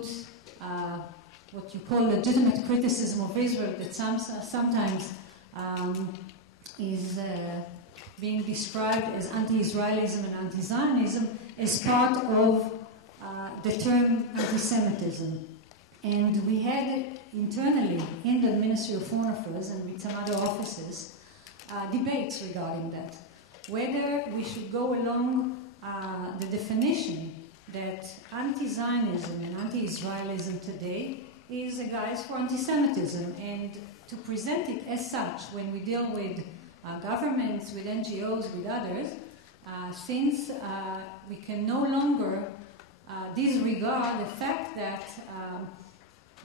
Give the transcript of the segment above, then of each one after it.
put what you call legitimate criticism of Israel that sometimes is being described as anti-Israelism and anti-Zionism as part of the term anti-Semitism. And we had internally in the Ministry of Foreign Affairs and with some other offices debates regarding that. Whether we should go along the definition that anti-Zionism and anti-Israelism today is a guise for anti-Semitism, and to present it as such when we deal with governments, with NGOs, with others, since we can no longer disregard the fact that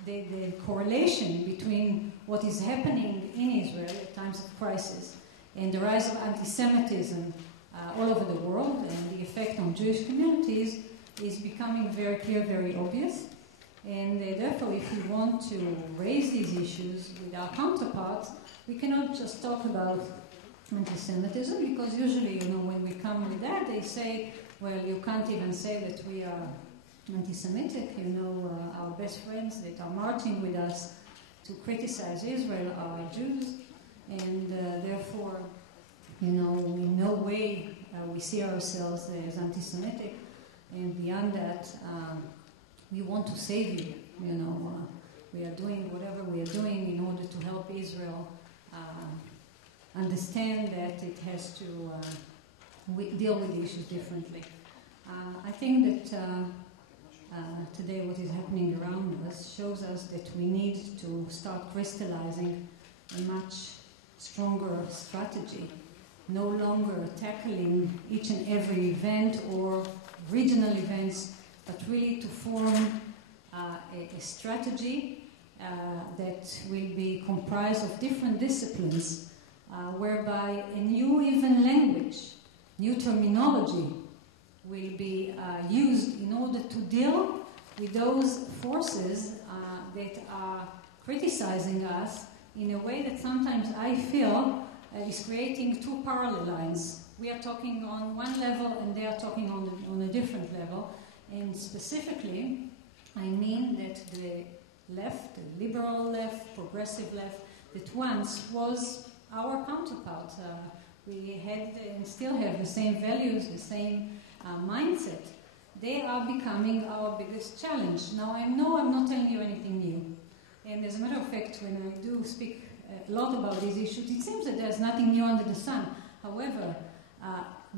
the correlation between what is happening in Israel at times of crisis and the rise of anti-Semitism all over the world and the effect on Jewish communities is becoming very clear, very obvious. And therefore, if we want to raise these issues with our counterparts, we cannot just talk about anti-Semitism, because usually, when we come with that, they say, well, you can't even say that we are anti-Semitic. Our best friends that are marching with us to criticize Israel are Jews, and therefore, in no way we see ourselves as anti-Semitic, and beyond that, we want to save you. We are doing whatever we are doing in order to help Israel understand that it has to deal with the issues differently. I think that today what is happening around us shows us that we need to start crystallizing a much stronger strategy, no longer tackling each and every event or regional events, but really to form a strategy that will be comprised of different disciplines, whereby a new even language, new terminology will be used in order to deal with those forces that are criticizing us in a way that sometimes I feel is creating two parallel lines. We are talking on one level and they are talking on a different level. And specifically, I mean that the left, the liberal left, progressive left, that once was our counterpart. We had and still have the same values, the same mindset. They are becoming our biggest challenge. Now, I'm not telling you anything new. And as a matter of fact, when I do speak a lot about these issues, it seems that there's nothing new under the sun. However,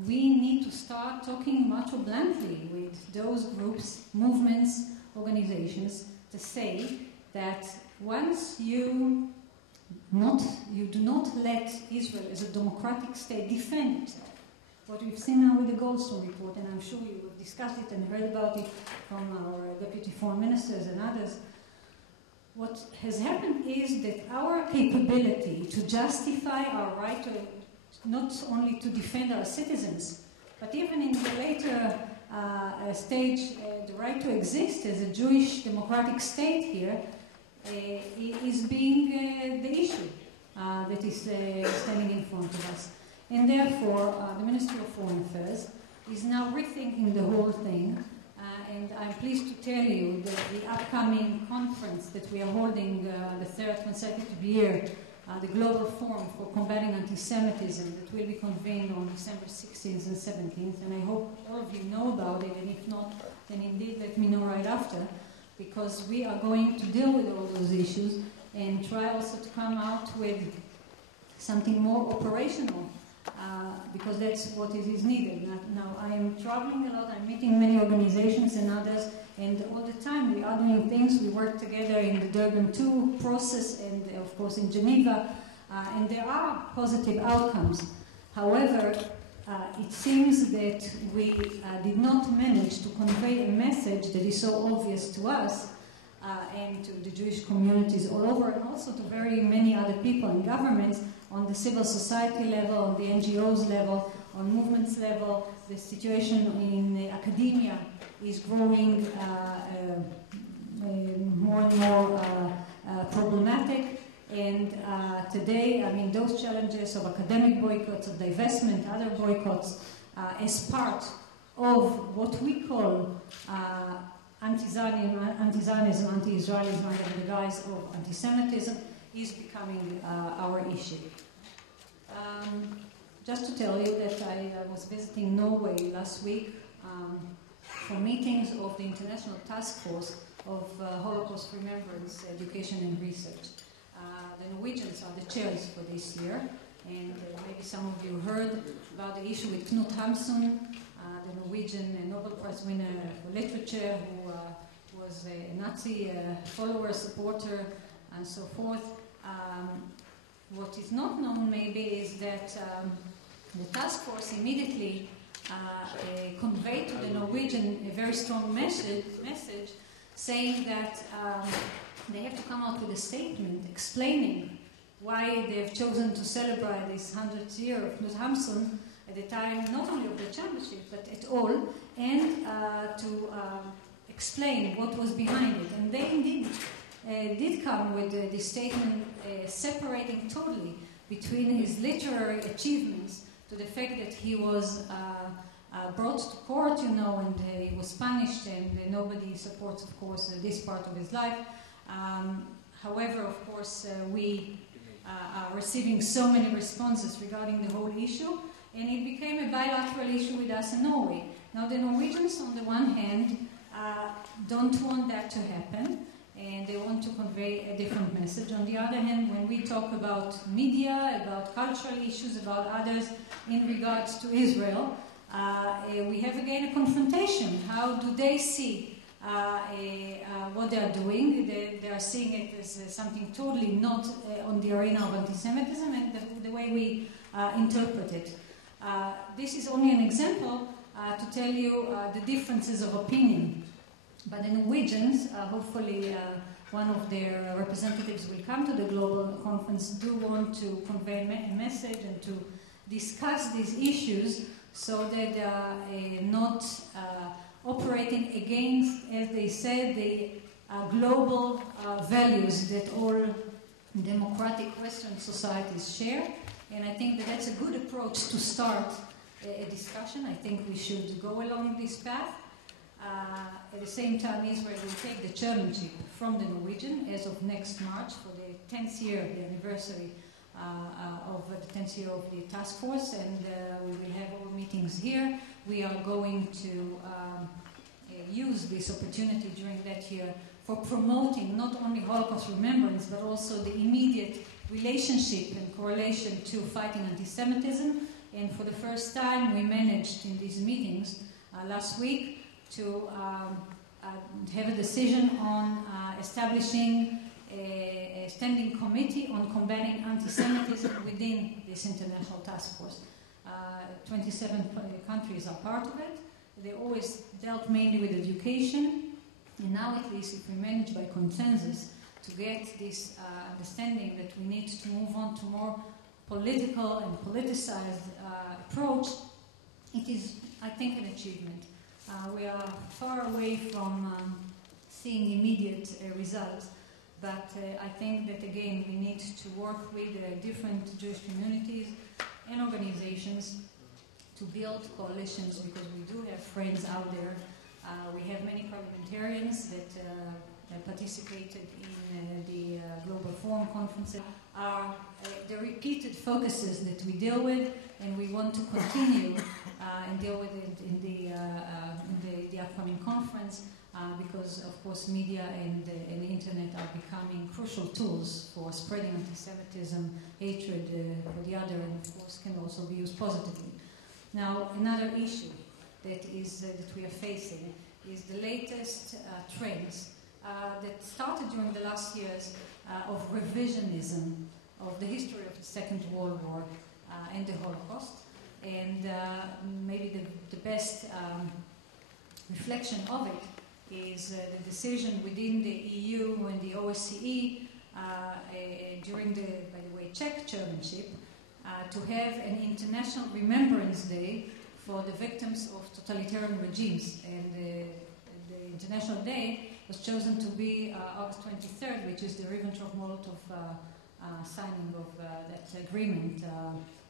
we need to start talking much more bluntly with those groups, movements, organizations, to say that once you do not let Israel as a democratic state defend itself. What we've seen now with the Goldstone report, and I'm sure you have discussed it and heard about it from our deputy foreign ministers and others, what has happened is that our capability to justify our right to not only to defend our citizens, but even in the later stage, the right to exist as a Jewish democratic state here is being the issue that is standing in front of us. And therefore, the Ministry of Foreign Affairs is now rethinking the whole thing. And I'm pleased to tell you that the upcoming conference that we are holding the third consecutive year, the Global Forum for Combating Anti-Semitism, that will be convened on December 16th and 17th. And I hope all of you know about it, and if not, then indeed let me know right after, because we are going to deal with all those issues and try also to come out with something more operational, because that's what is needed. Now, I am traveling a lot, I'm meeting many organizations and others, and all the time we are doing things. We work together in the Durban II process and, of course, in Geneva, and there are positive outcomes. However, it seems that we did not manage to convey a message that is so obvious to us and to the Jewish communities all over, and also to very many other people in governments, on the civil society level, on the NGOs level, on movements level. The situation in academia is growing more and more problematic. And today, I mean, those challenges of academic boycotts, of divestment, other boycotts, as part of what we call anti-Zionism, anti-Israelism under the guise of anti-Semitism is becoming our issue. Just to tell you that I was visiting Norway last week for meetings of the International Task Force of Holocaust Remembrance, Education and Research. The Norwegians are the chairs for this year, and maybe some of you heard about the issue with Knut Hamsun, the Norwegian Nobel Prize winner for literature, who was a Nazi follower, supporter, and so forth. What is not known maybe is that the task force immediately conveyed to the Norwegian a very strong message saying that they have to come out with a statement explaining why they have chosen to celebrate this 100th year of Knut Hamsun at the time not only of the championship but at all, and to explain what was behind it. And they indeed did come with this statement separating totally between his literary achievements to the fact that he was brought to court, you know, and he was punished, and nobody supports, of course, this part of his life. However, of course, we are receiving so many responses regarding the whole issue, and it became a bilateral issue with us in Norway. Now, the Norwegians, on the one hand, don't want that to happen, and they want to convey a different message. On the other hand, when we talk about media, about cultural issues, about others in regards to Israel, we have again a confrontation. How do they see what they are doing? They are seeing it as something totally not on the arena of anti-Semitism, and the way we interpret it. This is only an example to tell you the differences of opinion. But the Norwegians, hopefully one of their representatives will come to the global conference, do want to convey a message and to discuss these issues so that they are not operating against, as they said, the global values that all democratic Western societies share. And I think that that's a good approach to start a discussion. I think we should go along this path. At the same time, Israel will take the chairmanship from the Norwegian as of next March for the 10th year, the anniversary of the 10th year of the task force, and we will have all meetings here. We are going to use this opportunity during that year for promoting not only Holocaust remembrance, but also the immediate relationship and correlation to fighting anti-Semitism. And for the first time, we managed in these meetings last week to have a decision on establishing a standing committee on combating anti-Semitism within this international task force. 27 countries are part of it. They always dealt mainly with education, and now at least if we manage by consensus to get this understanding that we need to move on to more political and politicized approach, it is, I think, an achievement. We are far away from seeing immediate results, but I think that, again, we need to work with different Jewish communities and organizations to build coalitions, because we do have friends out there. We have many parliamentarians that participated in the Global Forum conferences. The repeated focuses that we deal with, and we want to continue and deal with it in the upcoming conference, because of course media and the internet are becoming crucial tools for spreading anti-Semitism, hatred for the other, and of course can also be used positively. Now, another issue that we are facing is the latest trends that started during the last years of revisionism of the history of the Second World War and the Holocaust. And maybe the best reflection of it is the decision within the EU and the OSCE during the, by the way, Czech chairmanship to have an International Remembrance Day for the victims of totalitarian regimes. And the International Day was chosen to be August 23rd, which is the Ribbentrop-Molotov signing of that agreement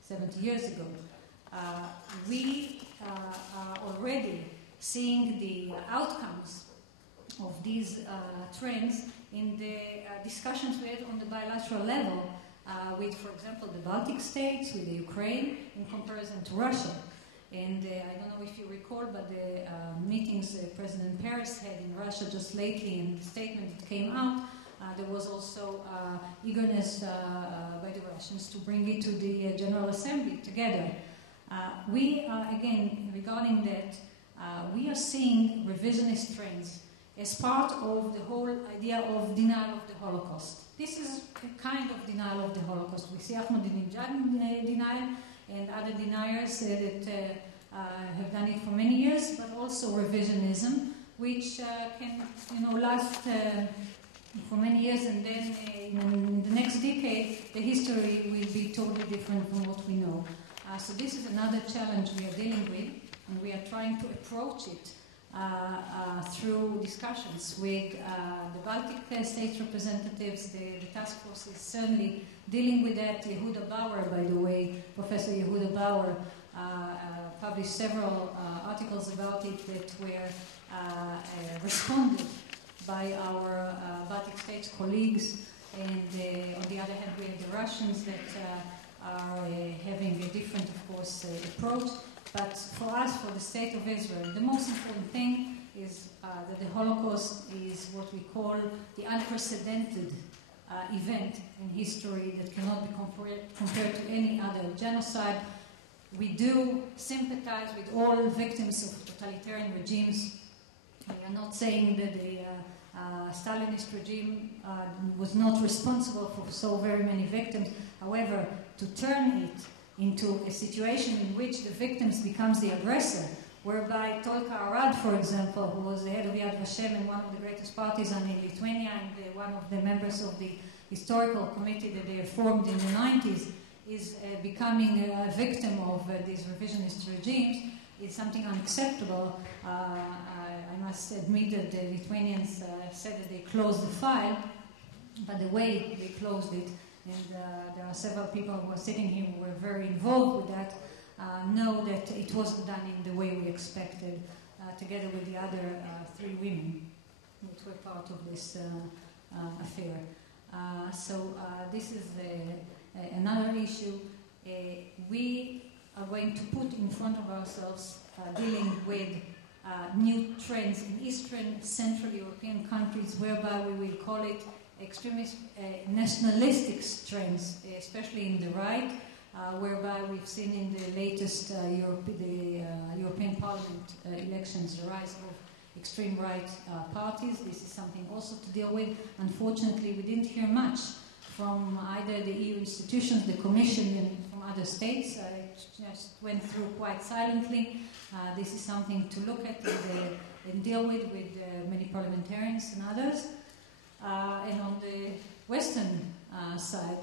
70 years ago. We are already seeing the outcomes of these trends in the discussions we had on the bilateral level with, for example, the Baltic states, with the Ukraine, in comparison to Russia. And I don't know if you recall, but the meetings President Paris had in Russia just lately, and the statement that came out, there was also eagerness by the Russians to bring it to the General Assembly together. Again, regarding that, we are seeing revisionist trends as part of the whole idea of denial of the Holocaust. This is a kind of denial of the Holocaust. We see Ahmadinejad denial and other deniers that have done it for many years, but also revisionism, which can, last for many years, and then in the next decade, the history will be totally different from what we know. So this is another challenge we are dealing with, and we are trying to approach it through discussions with the Baltic states representatives. The task force is certainly dealing with that. Yehuda Bauer, by the way, Professor Yehuda Bauer, published several articles about it that were responded by our Baltic states colleagues, and on the other hand we have the Russians that are having a different, of course, approach. But for us, for the State of Israel, the most important thing is that the Holocaust is what we call the unprecedented event in history that cannot be compared to any other genocide. We do sympathize with all victims of totalitarian regimes. We are not saying that the Stalinist regime was not responsible for so very many victims. However, to turn it into a situation in which the victims becomes the aggressor, whereby Tolka Arad, for example, who was the head of Yad Vashem and one of the greatest partisans in Lithuania and one of the members of the historical committee that they formed in the 90s, is becoming a victim of these revisionist regimes, is something unacceptable. I must admit that the Lithuanians said that they closed the file, but the way they closed it, and there are several people who are sitting here who were very involved with that, know that it wasn't done in the way we expected, together with the other 3 women which were part of this affair. So this is another issue. We are going to put in front of ourselves dealing with new trends in Eastern, Central European countries, whereby we will call it extremist nationalistic trends, especially in the right, whereby we've seen in the latest European Parliament elections the rise of extreme right parties. This is something also to deal with. Unfortunately, we didn't hear much from either the EU institutions, the Commission, and from other states. It just went through quite silently. This is something to look at and deal with many parliamentarians and others. And on the Western side,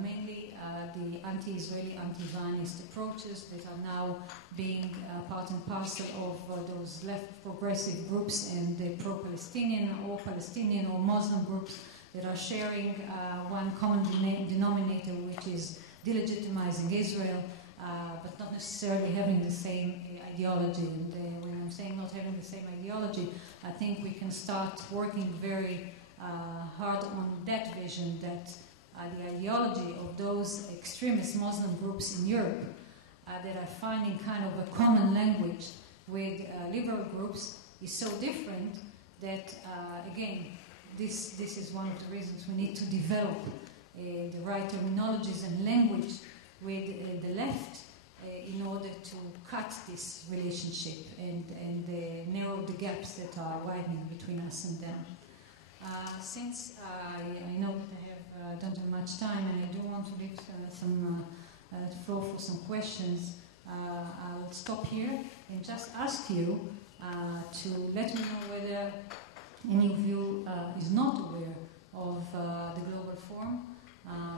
mainly the anti-Israeli, anti-Zionist approaches that are now being part and parcel of those left progressive groups and the pro-Palestinian or Palestinian or Muslim groups that are sharing one common denominator, which is delegitimizing Israel, but not necessarily having the same ideology. And when I'm saying not having the same ideology, I think we can start working very hard on that vision, that the ideology of those extremist Muslim groups in Europe that are finding kind of a common language with liberal groups is so different that, again, this is one of the reasons we need to develop the right terminologies and language with the left in order to cut this relationship and narrow the gaps that are widening between us and them. Since I know that I don't have much time and I do want to leave some floor for some questions, I'll stop here and just ask you to let me know whether any of you is not aware of the Global Forum,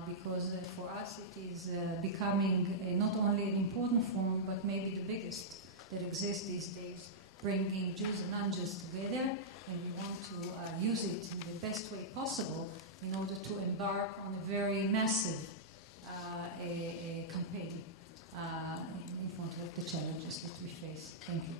because for us it is becoming not only an important forum, but maybe the biggest that exists these days, bringing Jews and non-Jews together, and we want to use it in the best way possible in order to embark on a very massive campaign in front of the challenges that we face. Thank you.